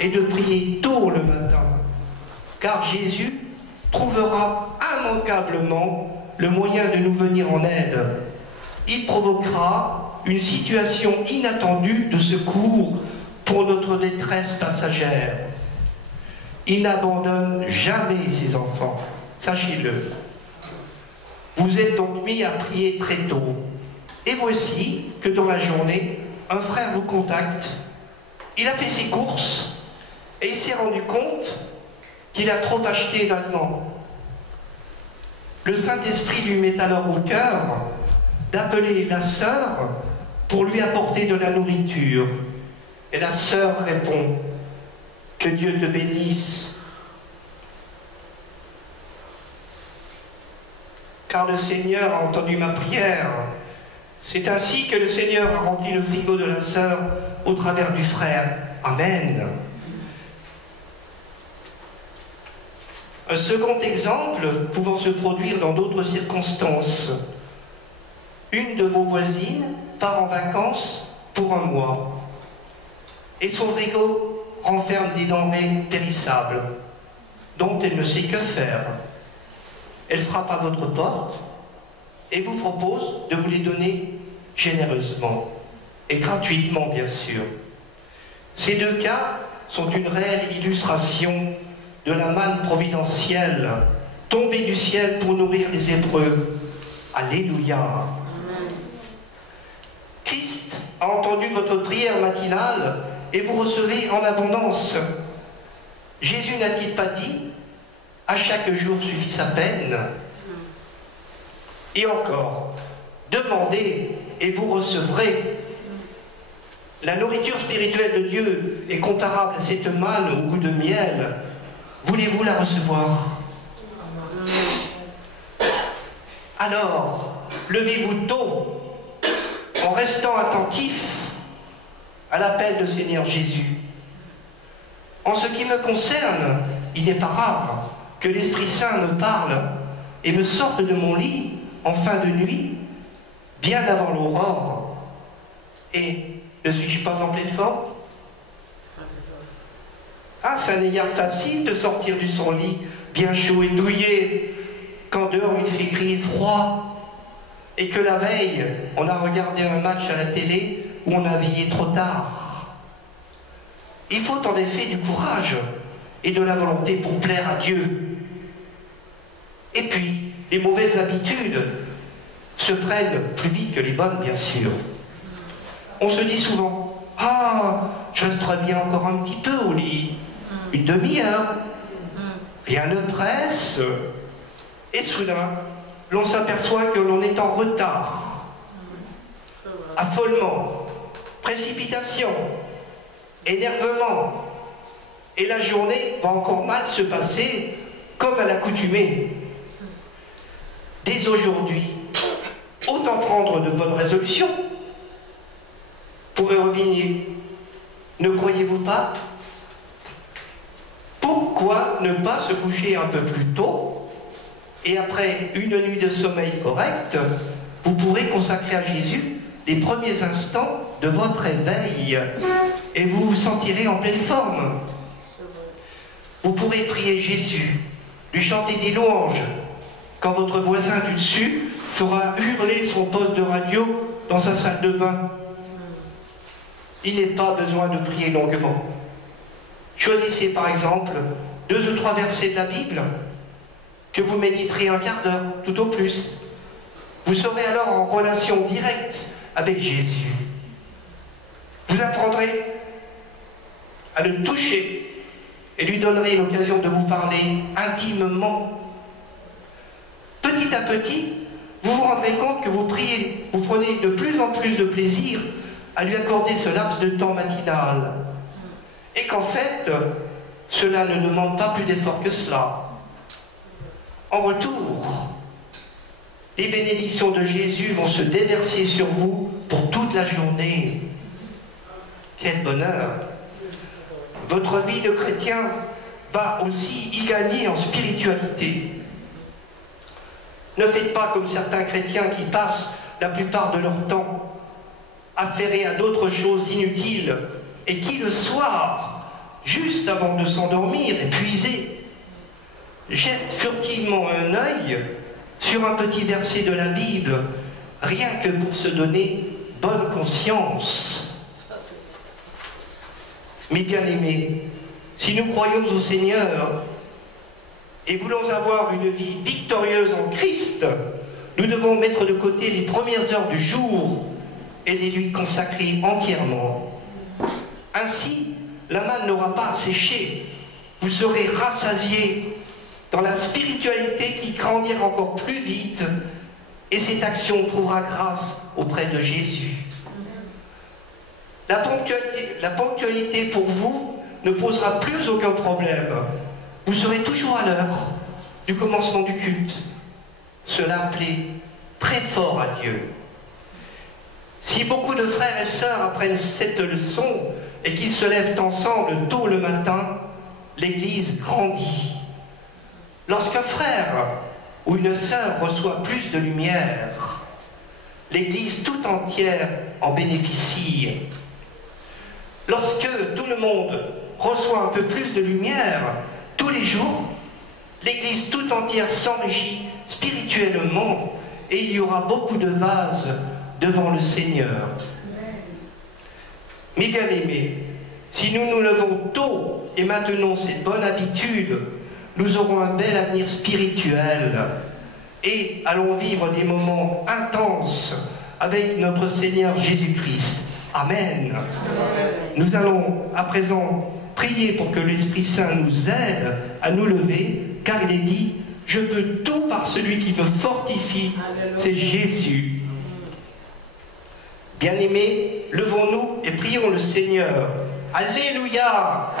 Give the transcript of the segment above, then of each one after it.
est de prier tôt le matin, car Jésus trouvera immanquablement le moyen de nous venir en aide. Il provoquera une situation inattendue de secours pour notre détresse passagère. Il n'abandonne jamais ses enfants, sachez-le. Vous êtes donc mis à prier très tôt. Et voici que dans la journée, un frère vous contacte. Il a fait ses courses et il s'est rendu compte qu'il a trop acheté d'aliments. Le Saint-Esprit lui met alors au cœur d'appeler la sœur pour lui apporter de la nourriture. Et la sœur répond: que Dieu te bénisse, car le Seigneur a entendu ma prière. C'est ainsi que le Seigneur a rempli le frigo de la sœur au travers du frère. Amen. Un second exemple pouvant se produire dans d'autres circonstances. Une de vos voisines part en vacances pour un mois et son frigo renferme des denrées périssables dont elle ne sait que faire. Elle frappe à votre porte et vous propose de vous les donner généreusement et gratuitement, bien sûr. Ces deux cas sont une réelle illustration de la manne providentielle tombée du ciel pour nourrir les Hébreux. Alléluia. Christ a entendu votre prière matinale et vous recevez en abondance. Jésus n'a-t-il pas dit: à chaque jour suffit sa peine? Et encore, demandez et vous recevrez. La nourriture spirituelle de Dieu est comparable à cette manne au goût de miel. Voulez-vous la recevoir? Alors, levez-vous tôt en restant attentif à l'appel du Seigneur Jésus. En ce qui me concerne, il n'est pas rare que l'Esprit Saint me parle et me sorte de mon lit en fin de nuit, bien avant l'aurore. Et ne suis-je pas en pleine forme? Ah, ça n'est guère facile de sortir de son lit bien chaud et douillet quand dehors il fait gris et froid et que la veille on a regardé un match à la télé ou on a veillé trop tard. Il faut en effet du courage et de la volonté pour plaire à Dieu. Et puis, les mauvaises habitudes se prennent plus vite que les bonnes, bien sûr. On se dit souvent: ah, je resterai bien encore un petit peu au lit, une demi-heure, rien ne presse. Et soudain, l'on s'aperçoit que l'on est en retard. Affolement, précipitation, énervement. Et la journée va encore mal se passer comme à l'accoutumée. Dès aujourd'hui, autant prendre de bonnes résolutions pour y revenir. Ne croyez-vous pas? Pourquoi ne pas se coucher un peu plus tôt et après une nuit de sommeil correct, vous pourrez consacrer à Jésus les premiers instants de votre réveil et vous vous sentirez en pleine forme. Vous pourrez prier Jésus, lui chanter des louanges, quand votre voisin du dessus fera hurler son poste de radio dans sa salle de bain. Il n'est pas besoin de prier longuement. Choisissez par exemple 2 ou 3 versets de la Bible que vous méditerez un quart d'heure, tout au plus. Vous serez alors en relation directe avec Jésus. Vous apprendrez à le toucher et lui donnerez l'occasion de vous parler intimement. Petit à petit, vous vous rendrez compte que vous priez, vous prenez de plus en plus de plaisir à lui accorder ce laps de temps matinal. Et qu'en fait, cela ne demande pas plus d'effort que cela. En retour, les bénédictions de Jésus vont se déverser sur vous pour toute la journée. Quel bonheur! Votre vie de chrétien va aussi y gagner en spiritualité. Ne faites pas comme certains chrétiens qui passent la plupart de leur temps affairés à d'autres choses inutiles et qui le soir juste avant de s'endormir, épuisé, jette furtivement un œil sur un petit verset de la Bible, rien que pour se donner bonne conscience. Mes bien-aimés, si nous croyons au Seigneur et voulons avoir une vie victorieuse en Christ, nous devons mettre de côté les premières heures du jour et les lui consacrer entièrement. Ainsi, la manne n'aura pas à sécher. Vous serez rassasiés dans la spiritualité qui grandira encore plus vite, et cette action trouvera grâce auprès de Jésus. La ponctualité pour vous ne posera plus aucun problème. Vous serez toujours à l'heure du commencement du culte. Cela plaît très fort à Dieu. Si beaucoup de frères et sœurs apprennent cette leçon et qu'ils se lèvent ensemble tôt le matin, l'Église grandit. Lorsqu'un frère ou une sœur reçoit plus de lumière, l'Église tout entière en bénéficie. Lorsque tout le monde reçoit un peu plus de lumière tous les jours, l'Église tout entière s'enrichit spirituellement et il y aura beaucoup de vases devant le Seigneur. Mes bien-aimés, si nous nous levons tôt et maintenons cette bonne habitude, nous aurons un bel avenir spirituel et allons vivre des moments intenses avec notre Seigneur Jésus-Christ. Amen. Amen. Nous allons à présent prier pour que l'Esprit Saint nous aide à nous lever, car il est dit « Je peux tout par celui qui me fortifie ». C'est Jésus. Bien-aimés, levons-nous et prions le Seigneur. Alléluia.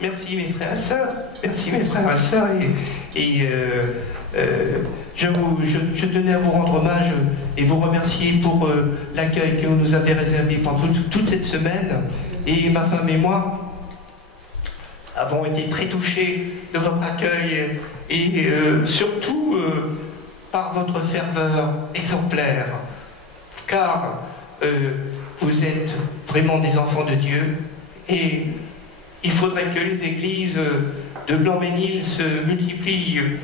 Merci mes frères et sœurs, merci mes frères et sœurs, je tenais à vous rendre hommage et vous remercier pour l'accueil que vous nous avez réservé pendant toute cette semaine. Et ma femme et moi avons été très touchés de votre accueil et surtout par votre ferveur exemplaire, car vous êtes vraiment des enfants de Dieu et il faudrait que les églises de Blanc-Ménil se multiplient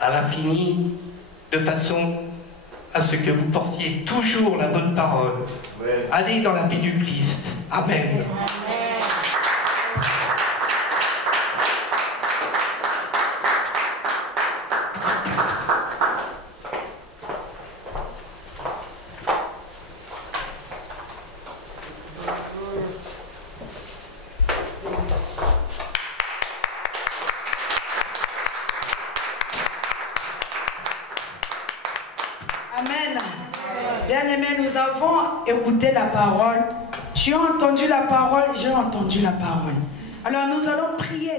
à l'infini, de façon à ce que vous portiez toujours la bonne parole. Ouais. Allez dans la paix du Christ. Amen. Bien-aimés, nous avons écouté la parole. Tu as entendu la parole, j'ai entendu la parole. Alors nous allons prier.